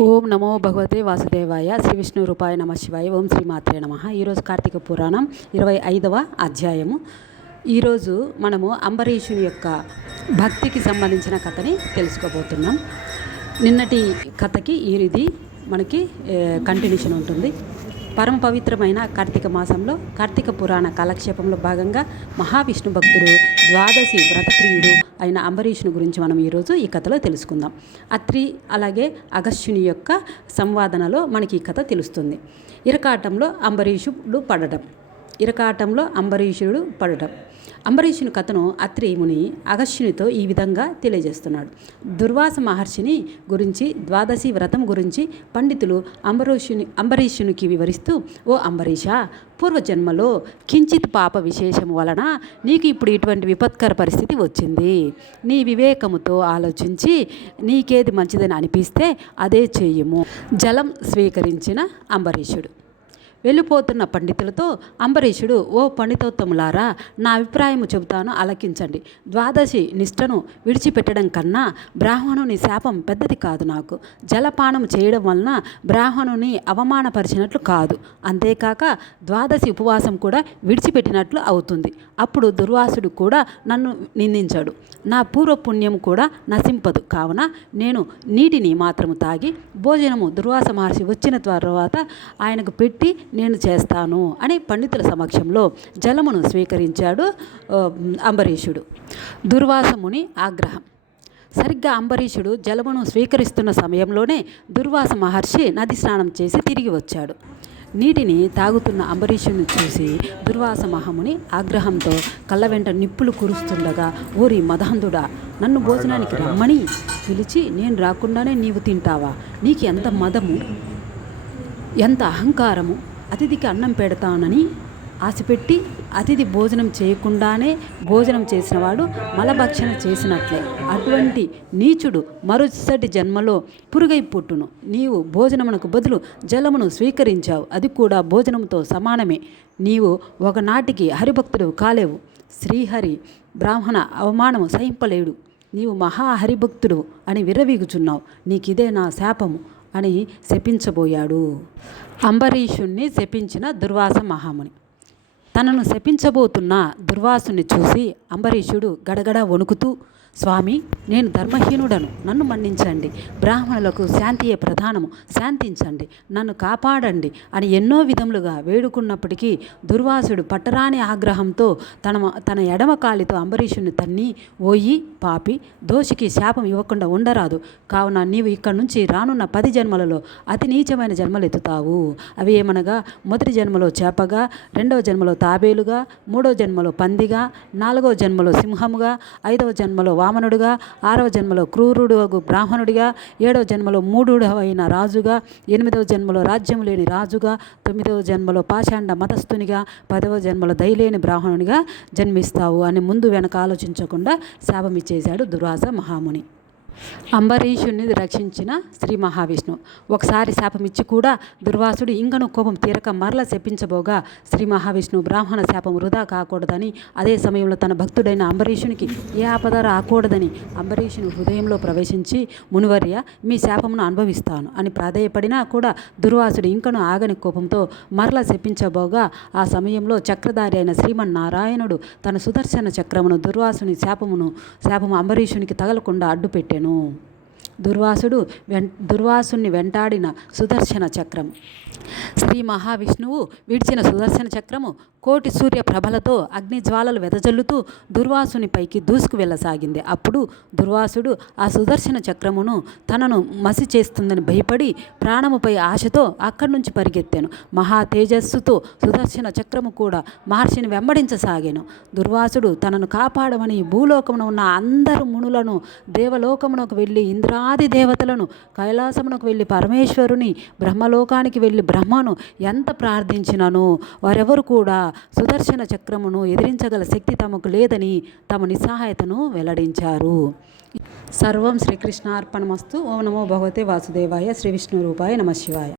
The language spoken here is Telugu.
ఓం నమో భగవతే వాసుదేవాయ శ్రీ విష్ణు రూపాయ నమ శివాయ ఓం శ్రీమాత్రే నమ. ఈరోజు కార్తీక పురాణం ఇరవై ఐదవ అధ్యాయము. ఈరోజు మనము అంబరీషుని యొక్క భక్తికి సంబంధించిన కథని తెలుసుకోబోతున్నాం. నిన్నటి కథకి ఇది మనకి కంటిన్యూషన్ ఉంటుంది. పరమ పవిత్రమైన కార్తీక మాసంలో కార్తీక పురాణ కాలక్షేపంలో భాగంగా మహావిష్ణు భక్తుడు ద్వాదశి వ్రతప్రియుడు అయిన అంబరీషుని గురించి మనం ఈరోజు ఈ కథలో తెలుసుకుందాం. అత్రి అలాగే అగస్యుని యొక్క సంవాదనలో మనకి ఈ కథ తెలుస్తుంది. ఇరకాటంలో అంబరీషుడు పడటం ఇరకాటంలో అంబరీషుడు పడటం. అంబరీషుని కథను అత్రేముని అగస్యునితో ఈ విధంగా తెలియజేస్తున్నాడు. దుర్వాస మహర్షిని గురించి ద్వాదశి వ్రతం గురించి పండితులు అంబరీషుని అంబరీషునికి వివరిస్తూ ఓ అంబరీష పూర్వజన్మలో కించిత్ పాప విశేషం వలన నీకు ఇప్పుడు ఇటువంటి విపత్కర పరిస్థితి వచ్చింది. నీ వివేకముతో ఆలోచించి నీకేది మంచిదని అనిపిస్తే అదే చేయము. జలం స్వీకరించిన అంబరీషుడు. వెళ్ళిపోతున్న పండితులతో అంబరీషుడు ఓ పండితోత్తములారా నా అభిప్రాయము చెబుతాను ఆలకించండి. ద్వాదశి నిష్టను విడిచిపెట్టడం కన్నా బ్రాహ్మణుని శాపం పెద్దది కాదు నాకు. జలపానం చేయడం వలన బ్రాహ్మణుని అవమానపరిచినట్లు కాదు. అంతేకాక ద్వాదశి ఉపవాసం కూడా విడిచిపెట్టినట్లు అవుతుంది. అప్పుడు దుర్వాసుడు కూడా నన్ను నిందించాడు. నా పూర్వపుణ్యం కూడా నశింపదు. కావున నేను నీటిని మాత్రము తాగి భోజనము దుర్వాస మహర్షి వచ్చిన తర్వాత ఆయనకు పెట్టి నేను చేస్తాను అని పండితుల సమక్షంలో జలమును స్వీకరించాడు అంబరీషుడు. దుర్వాసముని ఆగ్రహం. సరిగ్గా అంబరీషుడు జలమును స్వీకరిస్తున్న సమయంలోనే దుర్వాస మహర్షి నది స్నానం చేసి తిరిగి వచ్చాడు. నీటిని తాగుతున్న అంబరీషుని చూసి దుర్వాస మహముని ఆగ్రహంతో కళ్ళ వెంట నిప్పులు కురుస్తుండగా ఊరి మదహందుడా నన్ను భోజనానికి రమ్మని. పిలిచి నేను రాకుండానే నీవు తింటావా? నీకు ఎంత మదము? ఎంత అహంకారము? అతిథికి అన్నం పెడతానని ఆశపెట్టి అతిథి భోజనం చేయకుండానే భోజనం చేసినవాడు మలభక్షణ చేసినట్లే. అటువంటి నీచుడు మరుసటి జన్మలో పురుగై పుట్టును. నీవు భోజనమునకు బదులు జలమును స్వీకరించావు. అది కూడా భోజనంతో సమానమే. నీవు ఒకనాటికి హరిభక్తుడు కాలేవు. శ్రీహరి బ్రాహ్మణ అవమానము సహింపలేడు. నీవు మహాహరిభక్తుడు అని విర్రవీగుచున్నావు. నీకిదే నా శాపము అని శపించబోయాడు. అంబరీషుణ్ణి శపించిన దుర్వాస మహాముని. తనను శపించబోతున్న దుర్వాసుని చూసి అంబరీషుడు గడగడ వణుకుతూ స్వామి నేను ధర్మహీనుడను. నన్ను మన్నించండి. బ్రాహ్మణులకు శాంతియే ప్రధానము. శాంతించండి. నన్ను కాపాడండి అని ఎన్నో విధములుగా వేడుకున్నప్పటికీ దుర్వాసుడు పట్టరాని ఆగ్రహంతో తన తన ఎడమ కాలితో అంబరీషుని తన్ని ఓయి పాపి దోషికి శాపం ఇవ్వకుండా ఉండరాదు. కావున నీవు ఇక్కడి నుంచి రానున్న పది జన్మలలో అతి నీచమైన జన్మలు ఎత్తుతావు. అవి ఏమనగా మొదటి జన్మలో చేపగా రెండవ జన్మలో తాబేలుగా మూడవ జన్మలో పందిగా నాలుగవ జన్మలో సింహముగా ఐదవ జన్మలో వామనుడిగా ఆరవ జన్మలో క్రూరుడు బ్రాహ్మణుడిగా ఏడవ జన్మలో మూడుడవైన రాజుగా ఎనిమిదవ జన్మలో రాజ్యం లేని రాజుగా తొమ్మిదవ జన్మలో పాషాండ మతస్థునిగా పదవ జన్మలో దయలేని బ్రాహ్మణునిగా జన్మిస్తావు అని ముందు వెనక ఆలోచించకుండా శాపమిచ్చేశాడు దుర్వాస మహాముని. అంబరీషుణ్ణి రక్షించిన శ్రీ మహావిష్ణువు. ఒకసారి శాపమిచ్చి కూడా దుర్వాసుడు ఇంకను కోపం తీరక మరల శపించబోగా శ్రీ మహావిష్ణువు బ్రాహ్మణ శాపం వృధా కాకూడదని అదే సమయంలో తన భక్తుడైన అంబరీషునికి ఏ ఆపద రాకూడదని అంబరీషుని హృదయంలో ప్రవేశించి మునివర్య మీ శాపమును అనుభవిస్తాను అని ప్రాధేయపడినా కూడా దుర్వాసుడు ఇంకను ఆగని కోపంతో మరల శపించబోగా ఆ సమయంలో చక్రధారి అయిన శ్రీమన్నారాయణుడు తన సుదర్శన చక్రమును దుర్వాసుని శాపమును శాపము అంబరీషునికి తగలకుండా no దుర్వాసుడు వెం దుర్వాసుని వెంటాడిన సుదర్శన చక్రం. శ్రీ మహావిష్ణువు విడిచిన సుదర్శన చక్రము కోటి సూర్య ప్రభలతో అగ్నిజ్వాలలు వెదజల్లుతూ దుర్వాసునిపైకి దూసుకు వెళ్ళసాగింది. అప్పుడు దుర్వాసుడు ఆ సుదర్శన చక్రమును తనను మసి చేస్తుందని భయపడి ప్రాణముపై ఆశతో అక్కడి నుంచి పరిగెత్తాను. మహా తేజస్సుతో సుదర్శన చక్రము కూడా మహర్షిని వెంబడించసాగాను. దుర్వాసుడు తనను కాపాడమని భూలోకమున ఉన్న అందరు మునులను దేవలోకమునకు వెళ్ళి ఇంద్రా ఇంద్రాది దేవతలను కైలాసమునకు వెళ్ళి పరమేశ్వరుని బ్రహ్మలోకానికి వెళ్ళి బ్రహ్మను ఎంత ప్రార్థించినను? వారెవరు కూడా సుదర్శన చక్రమును ఎదిరించగల శక్తి తమకు లేదని తమ నిస్సహాయతను వెల్లడించారు. సర్వం శ్రీకృష్ణార్పణమస్తు. ఓ నమో భగవతే వాసుదేవాయ. శ్రీ విష్ణు రూపాయ నమ శివాయ.